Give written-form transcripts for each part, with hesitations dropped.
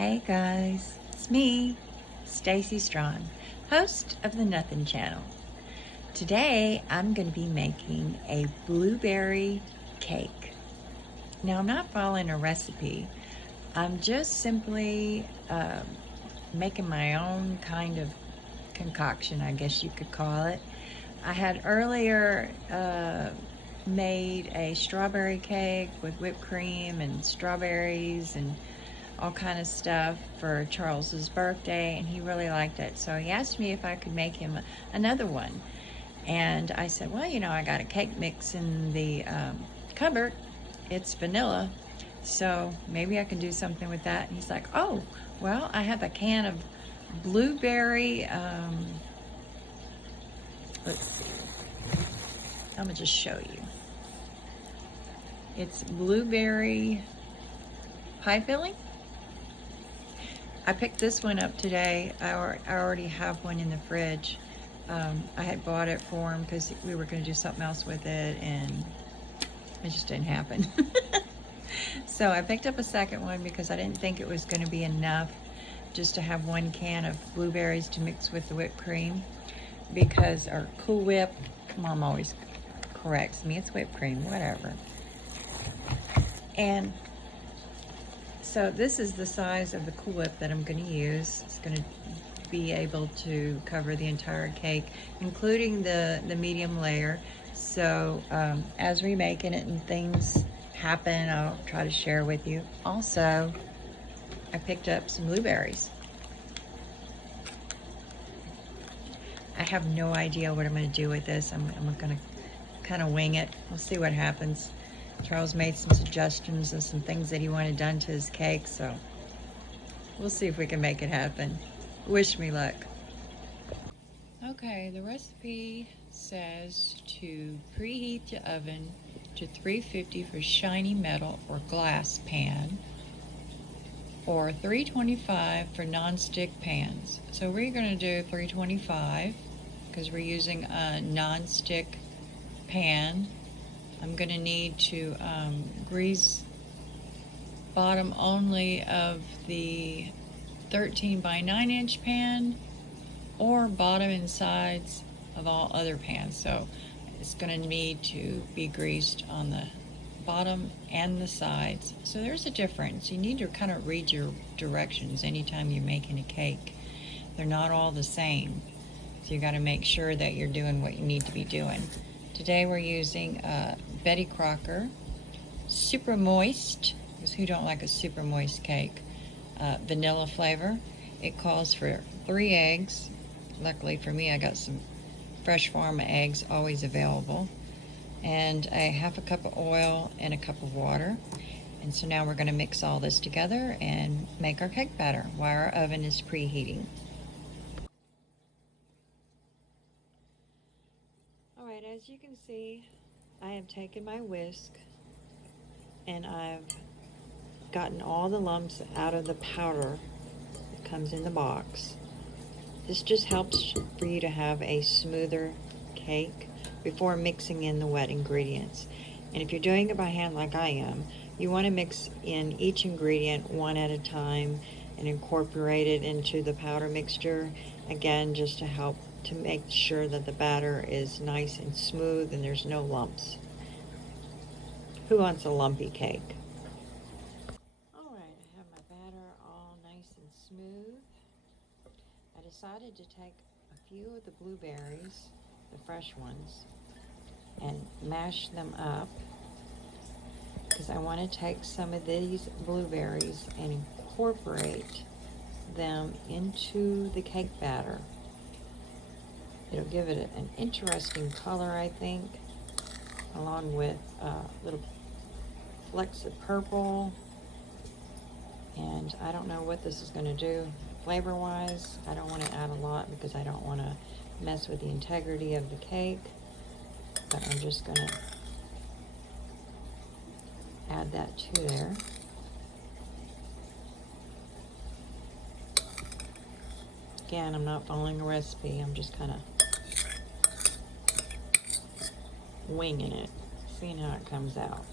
Hey guys, it's me, Stacy Strawn, host of the Nothing Channel. Today I'm going to be making a blueberry cake. Now I'm not following a recipe. I'm just simply making my own kind of concoction, I guess you could call it. I had earlier made a strawberry cake with whipped cream and strawberries and all kind of stuff for Charles's birthday, and he really liked it. So he asked me if I could make him another one. And I said, well, I got a cake mix in the cupboard. It's vanilla, so maybe I can do something with that. And he's like, oh, well, I have a can of blueberry, let's see, I'm gonna just show you. It's blueberry pie filling. I picked this one up today. I already have one in the fridge. I had bought it for him because we were going to do something else with it, and it just didn't happen. So I picked up a second one because I didn't think it was going to be enough just to have one can of blueberries to mix with the whipped cream, because our Cool Whip, Mom always corrects me, it's whipped cream, whatever. And so this is the size of the Cool Whip that I'm going to use. It's going to be able to cover the entire cake, including the medium layer. So as we're making it and things happen, I'll try to share with you. Also, I picked up some blueberries. I have no idea what I'm going to do with this. I'm going to kind of wing it. We'll see what happens. Charles made some suggestions and some things that he wanted done to his cake, so we'll see if we can make it happen. Wish me luck. Okay, the recipe says to preheat the oven to 350 for shiny metal or glass pan, or 325 for non-stick pans. So we're going to do 325 because we're using a non-stick pan. I'm going to need to grease bottom only of the 13 by 9 inch pan, or bottom and sides of all other pans. So it's going to need to be greased on the bottom and the sides. So there's a difference. You need to kind of read your directions anytime you're making a cake. They're not all the same. So you got to make sure that you're doing what you need to be doing. Today we're using Betty Crocker Super Moist, because who don't like a super moist cake, vanilla flavor. It calls for 3 eggs. Luckily for me, I got some fresh farm eggs always available, and a half a cup of oil and a cup of water. And so now we're going to mix all this together and make our cake batter while our oven is preheating. Alright, as you can see, I have taken my whisk and I've gotten all the lumps out of the powder that comes in the box. This just helps for you to have a smoother cake before mixing in the wet ingredients. And if you're doing it by hand like I am, you want to mix in each ingredient one at a time and incorporate it into the powder mixture, again, just to help to make sure that the batter is nice and smooth and there's no lumps. Who wants a lumpy cake? Alright, I have my batter all nice and smooth. I decided to take a few of the blueberries, the fresh ones, and mash them up, because I want to take some of these blueberries and incorporate them into the cake batter. It'll give it an interesting color, I think, along with little flecks of purple. And I don't know what this is going to do flavor wise. I don't want to add a lot because I don't want to mess with the integrity of the cake, but I'm just going to add that to there. Again, I'm not following a recipe, I'm just kind of winging it, seeing how it comes out.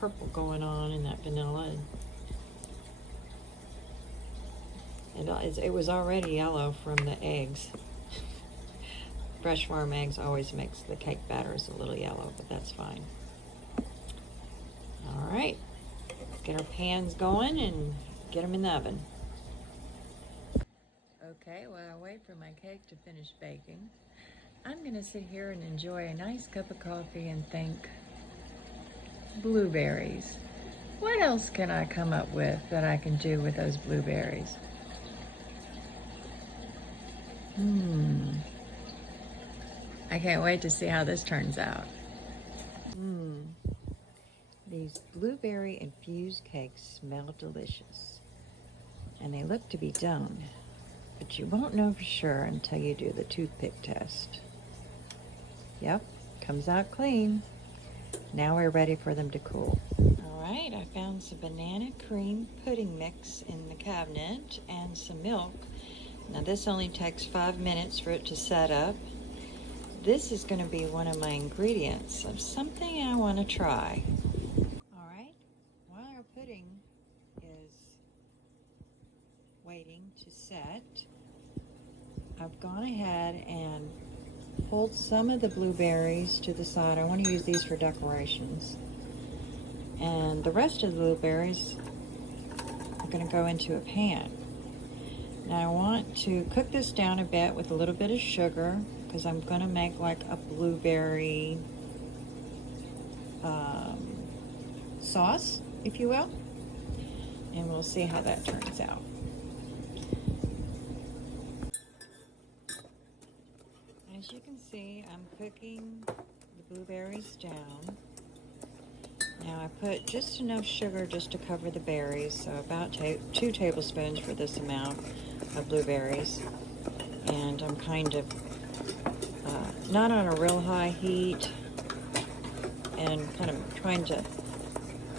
purple going on in that vanilla. It was already yellow from the eggs. Fresh farm eggs always makes the cake batters a little yellow, but that's fine. All right, get our pans going and get them in the oven. Okay, while I wait for my cake to finish baking, I'm gonna sit here and enjoy a nice cup of coffee and think, blueberries. What else can I come up with that I can do with those blueberries? I can't wait to see how this turns out. These blueberry infused cakes smell delicious. And they look to be done, but you won't know for sure until you do the toothpick test. Yep, comes out clean. Now we're ready for them to cool. All right, I found some banana cream pudding mix in the cabinet and some milk. Now this only takes 5 minutes for it to set up. This is going to be one of my ingredients of something I want to try. All right, while our pudding is waiting to set, I've gone ahead and pulled some of the blueberries to the side. I want to use these for decorations. And the rest of the blueberries are going to go into a pan. Now I want to cook this down a bit with a little bit of sugar because I'm going to make like a blueberry sauce, if you will. And we'll see how that turns out. As you can see, I'm cooking the blueberries down. Now I put just enough sugar just to cover the berries, so about 2 tablespoons for this amount of blueberries. And I'm kind of not on a real high heat and kind of trying to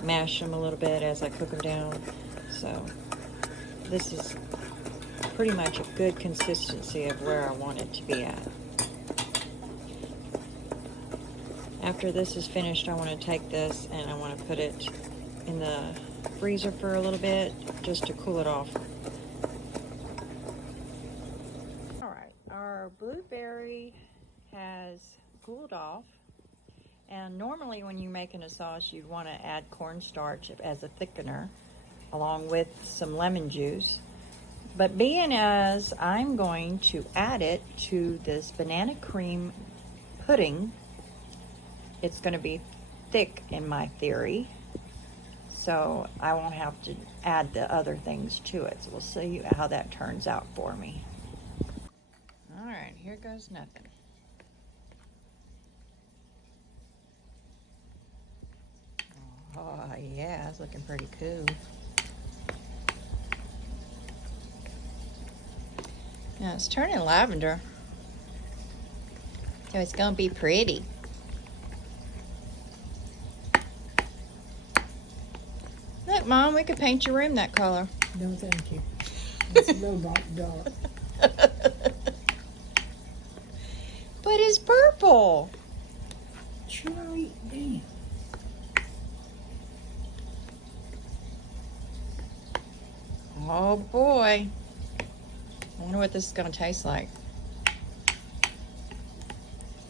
mash them a little bit as I cook them down. So this is pretty much a good consistency of where I want it to be at. After this is finished, I want to take this and I want to put it in the freezer for a little bit just to cool it off. All right, our blueberry has cooled off. And normally when you're making a sauce, you'd want to add cornstarch as a thickener along with some lemon juice. But being as I'm going to add it to this banana cream pudding, it's going to be thick in my theory, so I won't have to add the other things to it. So we'll see how that turns out for me. All right, here goes nothing. Oh yeah, it's looking pretty cool. Now it's turning lavender, so it's gonna be pretty. Look, Mom, we could paint your room that color. No, thank you. It's a little dark. But it's purple. Cherry, damn. Oh boy. I wonder what this is going to taste like.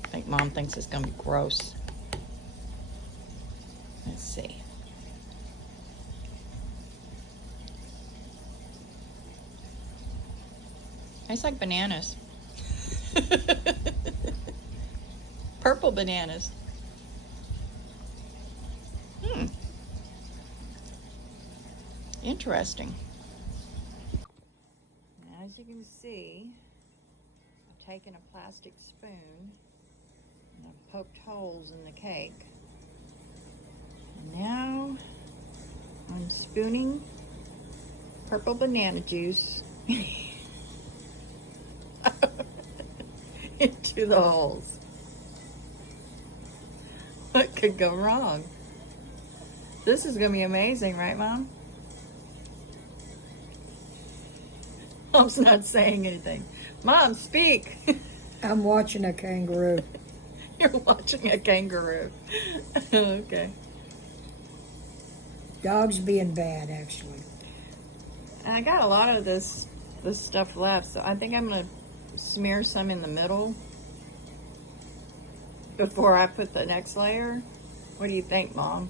I think Mom thinks it's going to be gross. Let's see. Tastes like bananas. Purple bananas. Interesting. Now, as you can see, I've taken a plastic spoon and I've poked holes in the cake. And now I'm spooning purple banana juice into the holes. What could go wrong? This is going to be amazing, right, Mom? Mom's not saying anything. Mom, speak. I'm watching a kangaroo. You're watching a kangaroo. Okay. Dog's being bad, actually. And I got a lot of this stuff left, so I think I'm gonna smear some in the middle before I put the next layer. What do you think, Mom?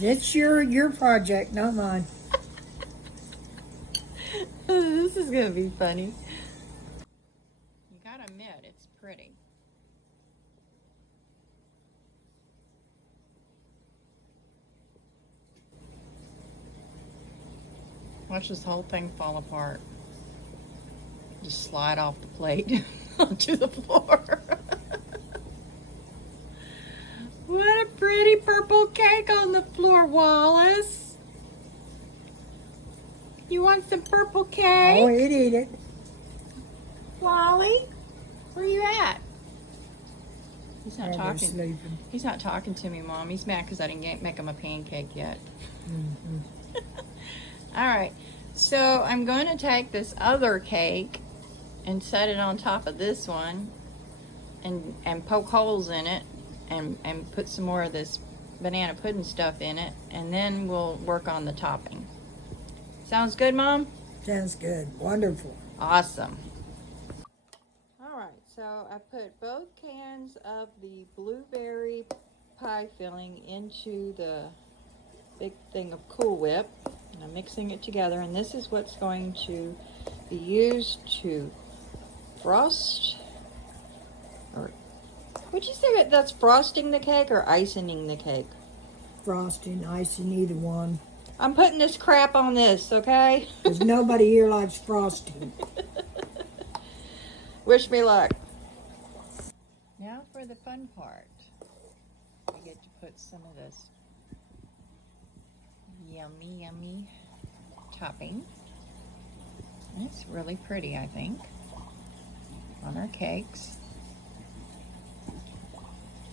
It's your project, not mine. This is gonna be funny. You gotta admit, it's pretty. Watch this whole thing fall apart. Just slide off the plate onto the floor. What a pretty purple cake on the floor, Wallace. You want some purple cake? Oh, he'd eat it. Wally, where you at? He's not Probably talking. sleeping. He's not talking to me, Mom. He's mad because I didn't make him a pancake yet. Mm-hmm. All right, so I'm going to take this other cake and set it on top of this one and poke holes in it and put some more of this banana pudding stuff in it, and then we'll work on the topping. Sounds good, Mom? Sounds good. Wonderful. Awesome. All right, so I put both cans of the blueberry pie filling into the big thing of Cool Whip. And I'm mixing it together, and this is what's going to be used to frost, or would you say that that's frosting the cake or icing the cake? Frosting, icing, either one. I'm putting this crap on this, okay? Because nobody here likes frosting. Wish me luck. Now for the fun part. I get to put some of this yummy topping. It's really pretty, I think, on our cakes.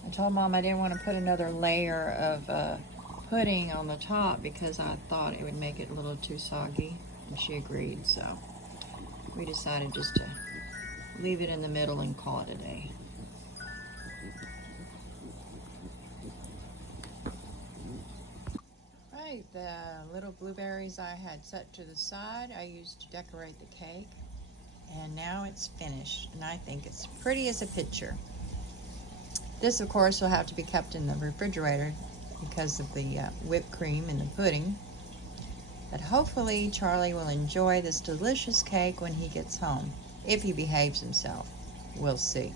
I told Mom I didn't want to put another layer of pudding on the top because I thought it would make it a little too soggy, and she agreed, so we decided just to leave it in the middle and call it a day. Right, the little blueberries I had set to the side I used to decorate the cake, and now it's finished, and I think it's pretty as a picture. This, of course, will have to be kept in the refrigerator because of the whipped cream and the pudding. But hopefully Charlie will enjoy this delicious cake when he gets home, if he behaves himself. We'll see.